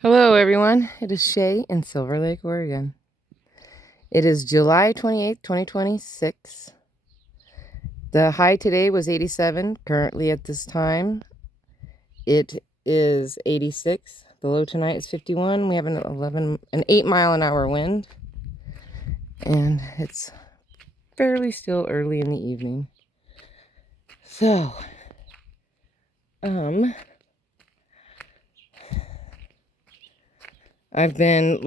Hello, everyone. It is Shay in Silver Lake, Oregon. It is July 28th, 2026. The high today was 87. Currently at this time, it is 86. The low tonight is 51. We have an 8-mile-an-hour wind, and it's fairly still early in the evening. So, I've been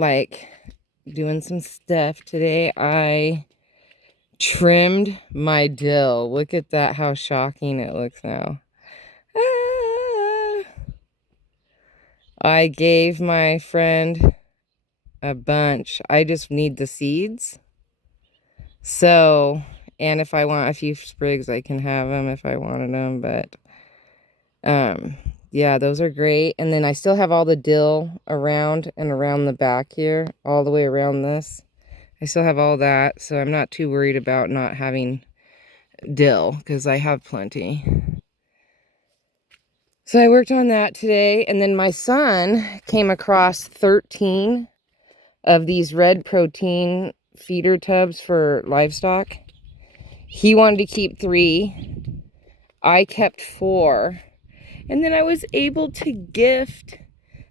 doing some stuff today. I trimmed my dill. Look at that, how shocking it looks now. Ah. I gave my friend a bunch. I just need the seeds. So, and if I want a few sprigs, I can have them if I wanted them. But, yeah, those are great. And then I still have all the dill around and around the back here, all the way around this. I still have all that, so I'm not too worried about not having dill because I have plenty. So I worked on that today, and then my son came across 13 of these red protein feeder tubs for livestock. He wanted to keep 3. I kept 4. And then I was able to gift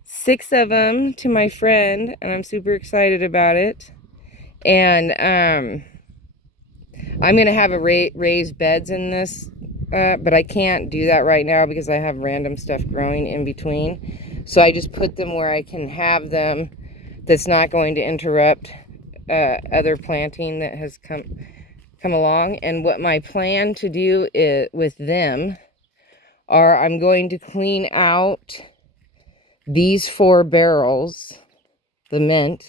6 of them to my friend, and I'm super excited about it. And I'm going to have a raised beds in this, but I can't do that right now because I have random stuff growing in between. So I just put them where I can have them that's not going to interrupt other planting that has come along. And what my plan to do is with them are I'm going to clean out these 4 barrels, the mint,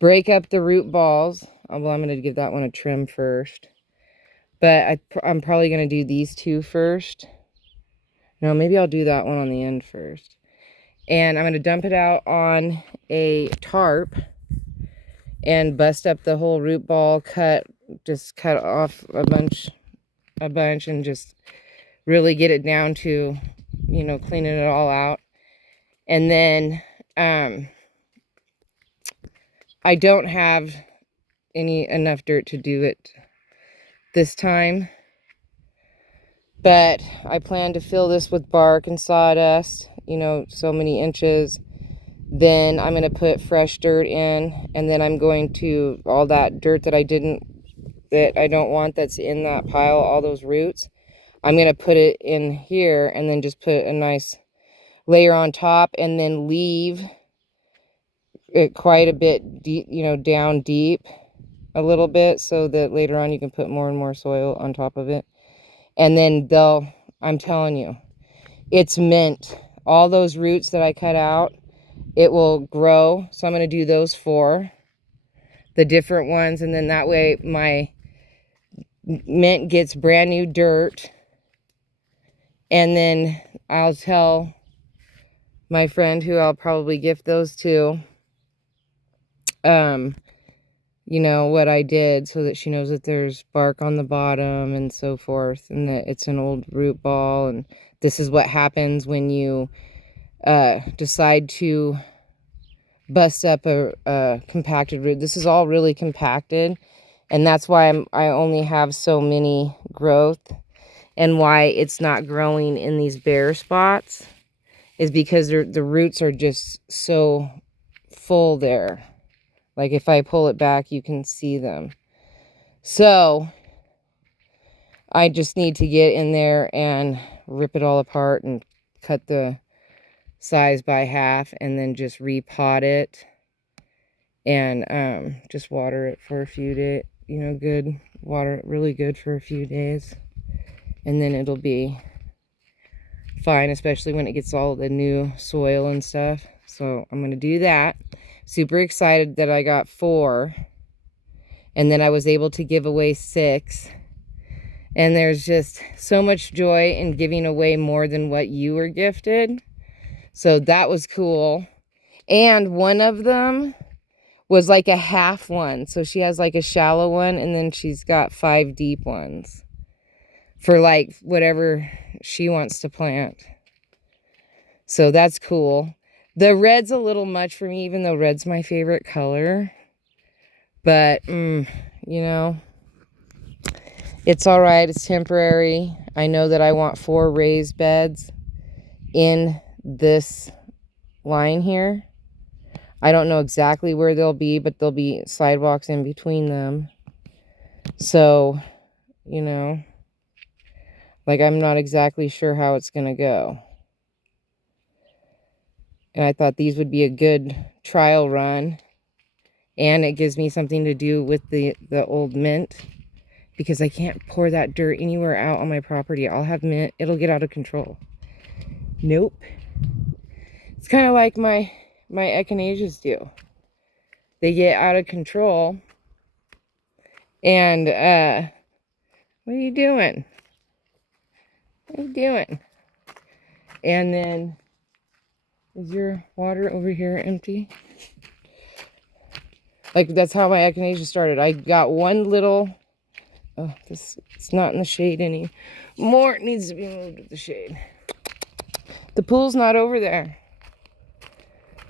break up the root balls. Well, I'm going to give that one a trim first. But I'm probably going to do these 2 first. No, maybe I'll do that one on the end first. And I'm going to dump it out on a tarp and bust up the whole root ball, just cut off a bunch and just really get it down to, cleaning it all out. And then I don't have enough dirt to do it this time, but I plan to fill this with bark and sawdust, so many inches. Then I'm going to put fresh dirt in, and then I'm going to, all that dirt that I don't want that's in that pile, all those roots, I'm going to put it in here and then just put a nice layer on top, and then leave it quite a bit deep, down deep a little bit, so that later on you can put more and more soil on top of it. And then I'm telling you, it's mint. All those roots that I cut out, it will grow. So I'm going to do those 4, the different ones. And then that way my mint gets brand new dirt. And then I'll tell my friend, who I'll probably gift those to, what I did, so that she knows that there's bark on the bottom and so forth, and that it's an old root ball. And this is what happens when you decide to bust up a compacted root. This is all really compacted, and that's why I only have so many growth, and why it's not growing in these bare spots is because the roots are just so full there. Like if I pull it back, you can see them. So I just need to get in there and rip it all apart and cut the size by half, and then just repot it and just water it for a few days. Good water, really good for a few days, and then it'll be fine, especially when it gets all the new soil and stuff. So I'm going to do that. Super excited that I got 4, and then I was able to give away 6. And there's just so much joy in giving away more than what you were gifted. So that was cool. And one of them was like a half one. So she has like a shallow one, and then she's got 5 deep ones for like whatever she wants to plant. So that's cool. The red's a little much for me, even though red's my favorite color. But, you know, it's all right. It's temporary. I know that I want 4 raised beds in this line here. I don't know exactly where they'll be, but there'll be sidewalks in between them. So, you know, like, I'm not exactly sure how it's going to go. And I thought these would be a good trial run. And it gives me something to do with the old mint. Because I can't pour that dirt anywhere out on my property. I'll have mint. It'll get out of control. Nope. It's kind of like my echinaceas do. They get out of control. And, what are you doing? What are you doing? And then, is your water over here empty? Like, that's how my echinacea started. I got one little... Oh, it's not in the shade anymore. It needs to be moved to the shade. The pool's not over there.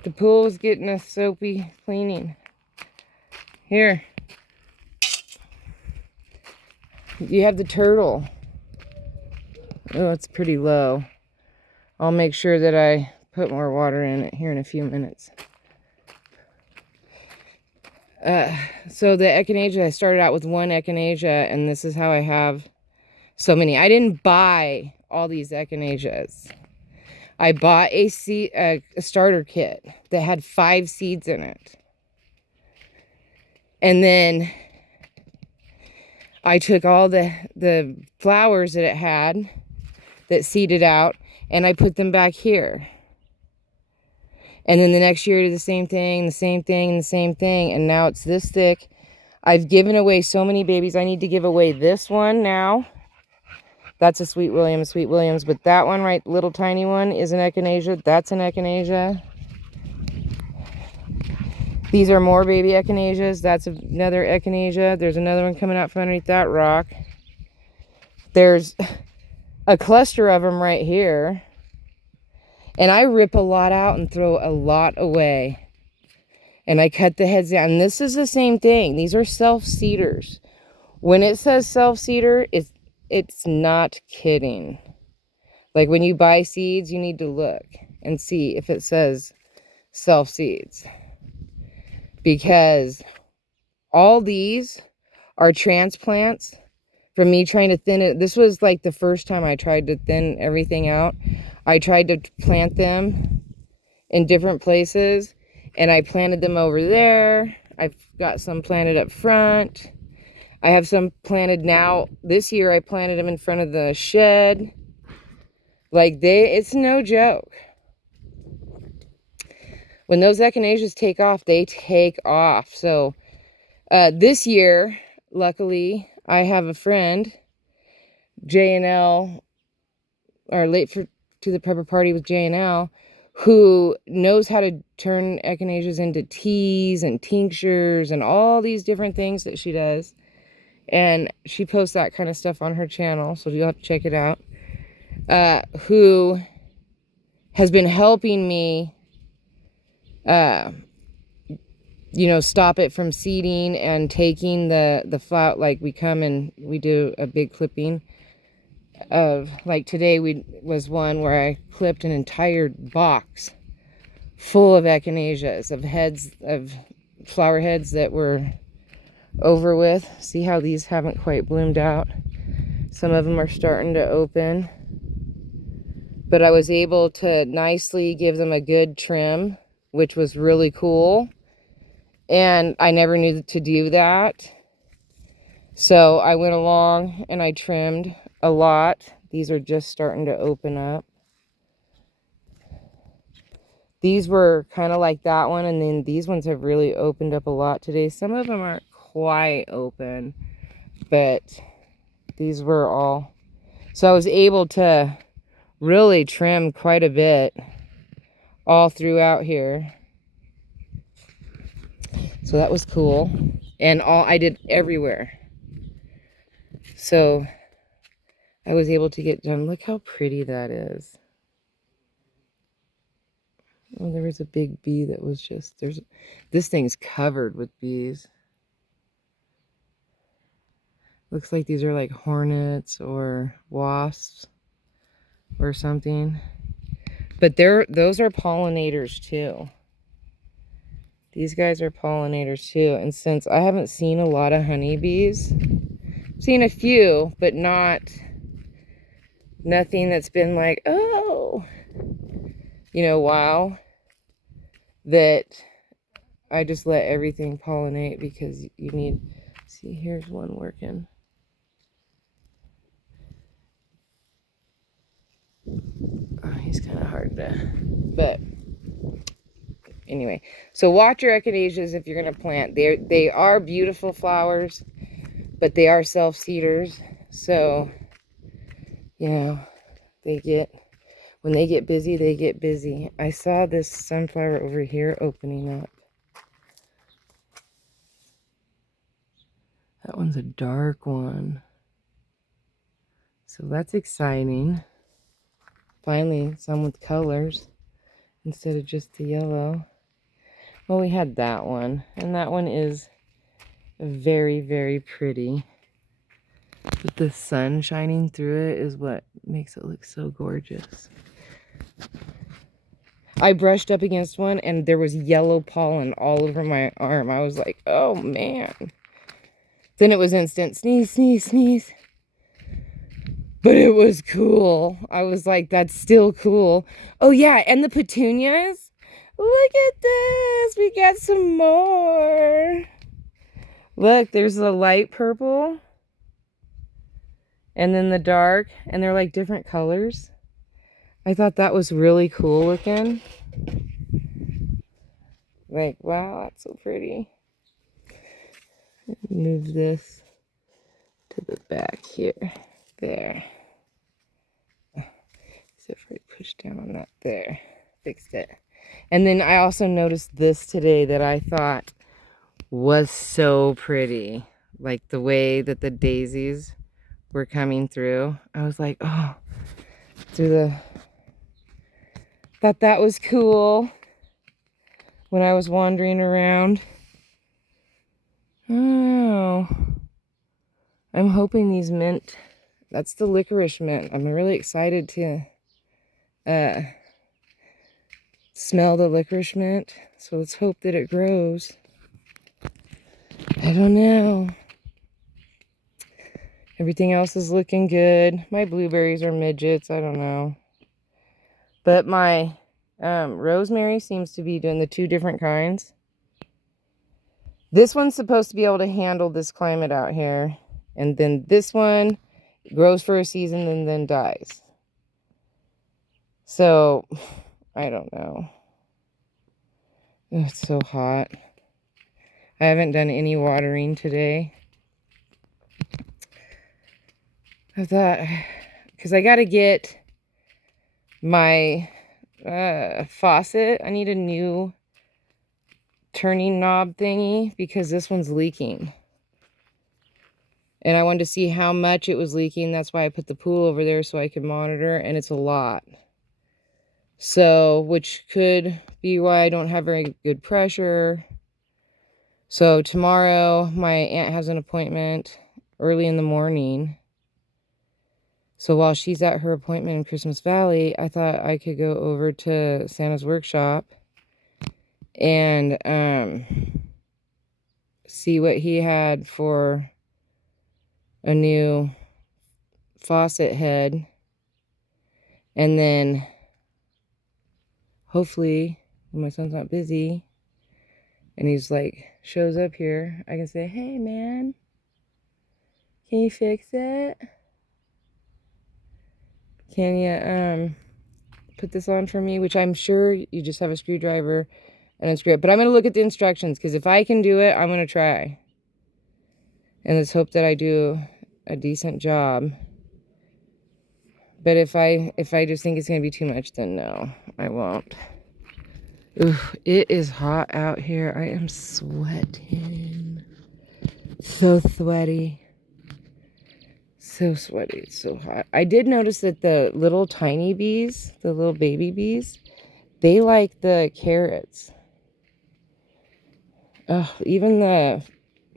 The pool's getting a soapy cleaning. Here. You have the turtle. Oh, it's pretty low. I'll make sure that I put more water in it here in a few minutes. So the echinacea, I started out with one echinacea, and this is how I have so many. I didn't buy all these echinaceas. I bought a starter kit that had 5 seeds in it. And then I took all the flowers that it had that seeded out, and I put them back here. And then the next year I did the same thing, the same thing, and the same thing. And now it's this thick. I've given away so many babies. I need to give away this one now. That's a Sweet Williams. But that one, right, little tiny one, is an echinacea. That's an echinacea. These are more baby echinaceas. That's another echinacea. There's another one coming out from underneath that rock. There's a cluster of them right here. And I rip a lot out and throw a lot away. And I cut the heads down. And this is the same thing. These are self-seeders. When it says self-seeder, it's not kidding. Like when you buy seeds, you need to look and see if it says self-seeds. Because all these are transplants from me trying to thin it. This was like the first time I tried to thin everything out. I tried to plant them in different places, and I planted them over there. I've got some planted up front. I have some planted now. This year I planted them in front of the shed. Like it's no joke. When those echinaceas take off, they take off. So this year, luckily, I have a friend, J&L, or late to the prepper party with J&L, who knows how to turn echinaceas into teas and tinctures and all these different things that she does. And she posts that kind of stuff on her channel, so you'll have to check it out. Who has been helping me, you know, stop it from seeding and taking the flower. Like we come and we do a big clipping of, like today was one where I clipped an entire box full of echinaceas, of heads, of flower heads that were over with. See how these haven't quite bloomed out? Some of them are starting to open. But I was able to nicely give them a good trim, which was really cool. And I never knew to do that. So I went along and I trimmed a lot. These are just starting to open up. These were kind of like that one, and then these ones have really opened up a lot today. Some of them aren't quite open, but these were all. So I was able to really trim quite a bit all throughout here. So that was cool. And I did everywhere. So I was able to get done. Look how pretty that is. Oh, there was a big bee that was just, this thing's covered with bees. Looks like these are like hornets or wasps or something. But those are pollinators too. These guys are pollinators too. And since I haven't seen a lot of honeybees, I've seen a few, but nothing that's been like, oh, you know, wow. That I just let everything pollinate because you need, see, here's one working. Oh, he's kind of hard to, but anyway. So watch your echinaceas if you're going to plant. They are beautiful flowers, but they are self-seeders. So, you know, when they get busy, they get busy. I saw this sunflower over here opening up. That one's a dark one. So that's exciting. Finally, some with colors instead of just the yellow. Well, we had that one, and that one is very, very pretty. But the sun shining through it is what makes it look so gorgeous. I brushed up against one and there was yellow pollen all over my arm. I was like, oh man. Then it was instant sneeze, sneeze, sneeze. But it was cool. I was like, that's still cool. Oh yeah, and the petunias. Look at this. We got some more. Look, there's the light purple. And then the dark. And they're like different colors. I thought that was really cool looking. Like, wow, that's so pretty. Move this to the back here. There. Except for I pushed down on that there. Fixed it. And then I also noticed this today that I thought was so pretty. Like the way that the daisies were coming through. I was like, oh, thought that was cool when I was wandering around. Oh, I'm hoping these mint, that's the licorice mint. I'm really excited to smell the licorice mint. So let's hope that it grows. I don't know. Everything else is looking good. My blueberries are midgets. I don't know. But my rosemary seems to be doing the two different kinds. This one's supposed to be able to handle this climate out here. And then this one grows for a season and then dies. So, I don't know. It's so hot. I haven't done any watering today. I thought, because I got to get my faucet. I need a new turning knob thingy because this one's leaking. And I wanted to see how much it was leaking. That's why I put the pool over there so I could monitor. And it's a lot. So, which could be why I don't have very good pressure. So tomorrow, my aunt has an appointment early in the morning. So while she's at her appointment in Christmas Valley, I thought I could go over to Santa's workshop and see what he had for a new faucet head. And then hopefully when my son's not busy and he's like shows up here, I can say, hey man, can you fix it? Can you put this on for me? Which I'm sure you just have a screwdriver and unscrew it. But I'm going to look at the instructions because if I can do it, I'm going to try. And let's hope that I do a decent job. But if I just think it's going to be too much, then no, I won't. Oof, it is hot out here. I am sweating. So sweaty. So sweaty. It's so hot. I did notice that the little tiny bees, the little baby bees, They like the carrots. Ugh, even the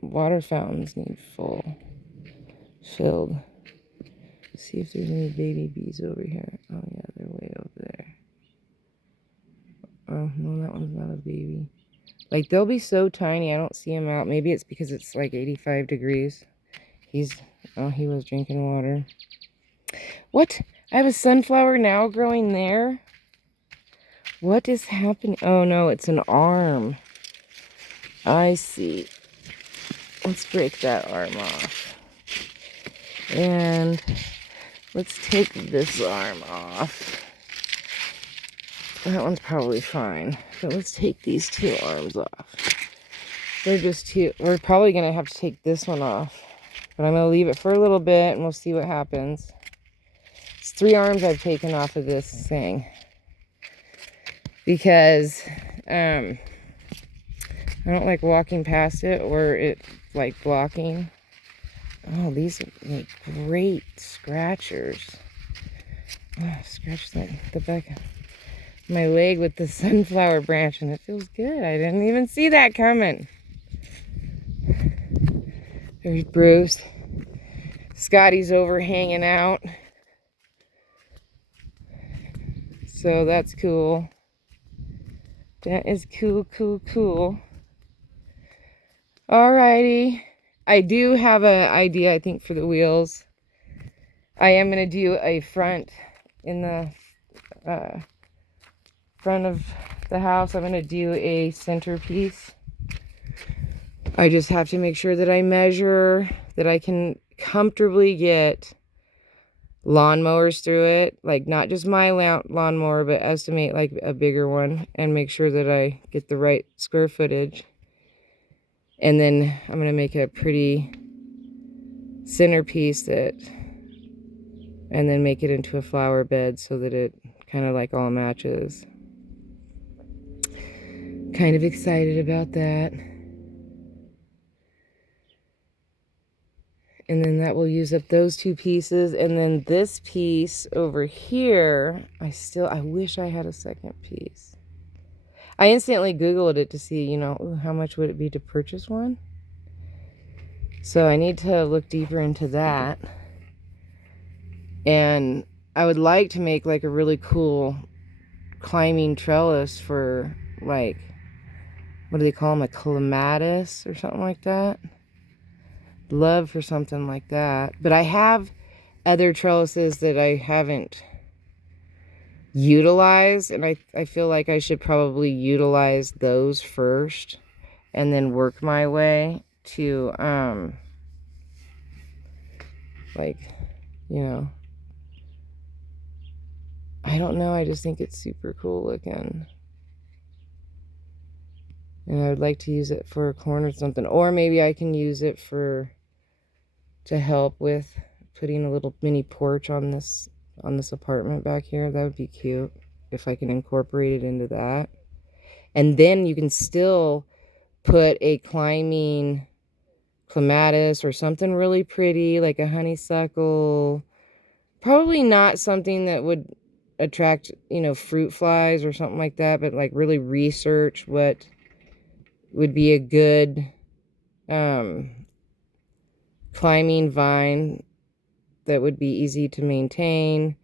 water fountains need filled. See if there's any baby bees over here. Oh yeah, they're way over there. Oh no, that one's not a baby. Like, they'll be so tiny, I don't see them out. Maybe it's because it's like 85 degrees. He was drinking water. What? I have a sunflower now growing there? What is happening? Oh no, it's an arm. I see. Let's break that arm off. And let's take this arm off. That one's probably fine. But let's take these two arms off. They're just too... We're probably going to have to take this one off. But I'm going to leave it for a little bit and we'll see what happens. It's 3 arms I've taken off of this thing. Because I don't like walking past it or it like blocking. Oh, these are like great scratchers. Oh, scratch the back of my leg with the sunflower branch and it feels good. I didn't even see that coming. There's Bruce. Scotty's over hanging out. So that's cool. That is cool. Alrighty. I do have an idea, I think, for the wheels. I am going to do a front in the front of the house. I'm going to do a centerpiece. I just have to make sure that I measure, that I can comfortably get lawnmowers through it. Like, not just my lawnmower, but estimate like a bigger one and make sure that I get the right square footage. And then I'm going to make a pretty centerpiece and then make it into a flower bed so that it kind of like all matches. Kind of excited about that. And then that will use up those 2 pieces. And then this piece over here, I wish I had a second piece. I instantly Googled it to see, you know, how much would it be to purchase one? So I need to look deeper into that. And I would like to make like a really cool climbing trellis for like, what do they call them? A clematis or something like that. Love for something like that. But I have other trellises that I haven't utilized, and I feel like I should probably utilize those first and then work my way to like, you know, I don't know, I just think it's super cool looking. And I would like to use it for a corner or something, or maybe I can use it to help with putting a little mini porch on this apartment back here. That would be cute if I can incorporate it into that. And then you can still put a climbing clematis or something really pretty like a honeysuckle. Probably not something that would attract, you know, fruit flies or something like that, but like really research what would be a good climbing vine that would be easy to maintain,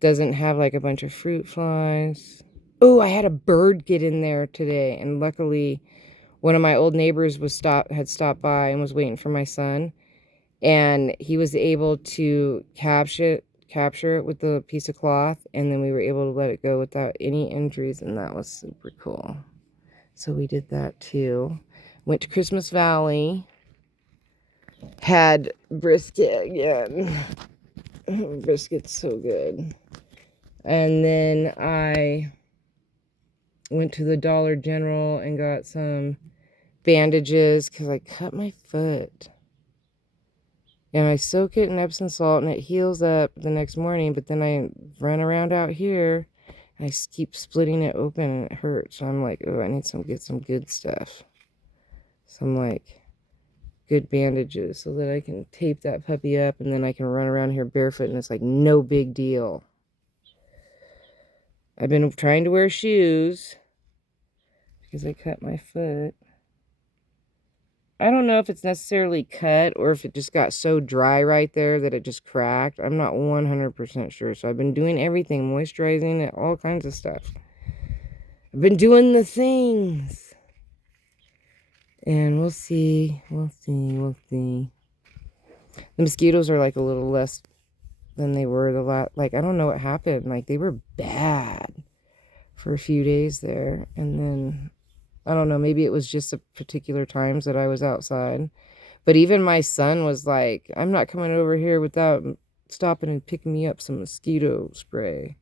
doesn't have like a bunch of fruit flies. Oh, I had a bird get in there today, and luckily one of my old neighbors had stopped by and was waiting for my son, and he was able to capture it with a piece of cloth, and then we were able to let it go without any injuries, and that was super cool. So we did that too. Went to Christmas Valley. Had brisket again. Brisket's so good. And then I went to the Dollar General and got some bandages because I cut my foot. And I soak it in Epsom salt and it heals up the next morning. But then I run around out here and I keep splitting it open and it hurts. So I'm like, oh, I need to get some good stuff. Some like good bandages so that I can tape that puppy up and then I can run around here barefoot and it's like no big deal. I've been trying to wear shoes because I cut my foot. I don't know if it's necessarily cut or if it just got so dry right there that it just cracked. I'm not 100% sure. So I've been doing everything, moisturizing, all kinds of stuff. I've been doing the things. And we'll see. We'll see. We'll see. The mosquitoes are like a little less than they were the last. Like, I don't know what happened. Like, they were bad for a few days there. And then, I don't know, maybe it was just a particular times that I was outside. But even my son was like, I'm not coming over here without stopping and picking me up some mosquito spray.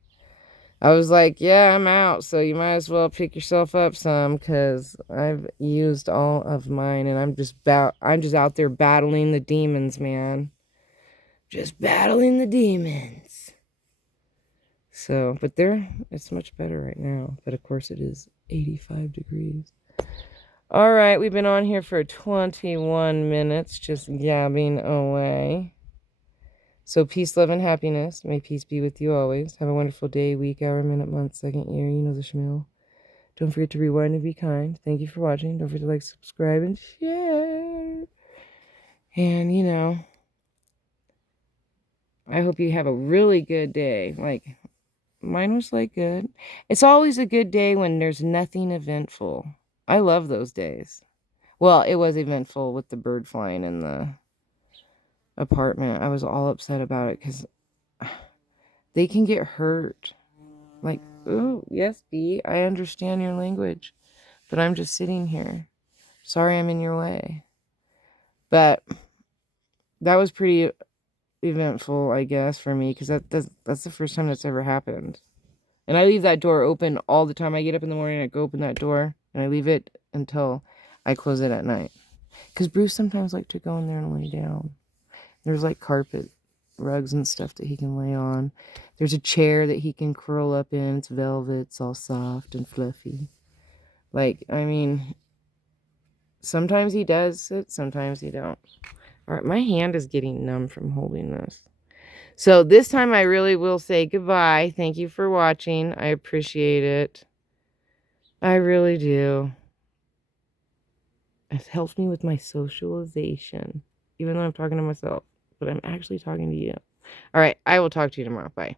I was like, yeah, I'm out, so you might as well pick yourself up some, because I've used all of mine, and I'm just out there battling the demons, man. Just battling the demons. So, but it's much better right now. But of course it is 85 degrees. All right, we've been on here for 21 minutes, just gabbing away. So peace, love, and happiness. May peace be with you always. Have a wonderful day, week, hour, minute, month, second, year. You know the schmill. Don't forget to rewind and be kind. Thank you for watching. Don't forget to like, subscribe, and share. And, you know, I hope you have a really good day. Like, mine was like good. It's always a good day when there's nothing eventful. I love those days. Well, it was eventful with the bird flying in the apartment. I was all upset about it because they can get hurt. Like, oh, yes, B, I understand your language, but I'm just sitting here. Sorry I'm in your way. But that was pretty eventful, I guess, for me, because that's the first time that's ever happened. And I leave that door open all the time. I get up in the morning, I go open that door, and I leave it until I close it at night. Because Bruce sometimes likes to go in there and lay down. There's like carpet rugs and stuff that he can lay on. There's a chair that he can curl up in. It's velvet. It's all soft and fluffy. Like, I mean, sometimes he does it, sometimes he don't. All right, my hand is getting numb from holding this. So this time I really will say goodbye. Thank you for watching. I appreciate it. I really do. It helps me with my socialization, even though I'm talking to myself, but I'm actually talking to you. All right, I will talk to you tomorrow. Bye.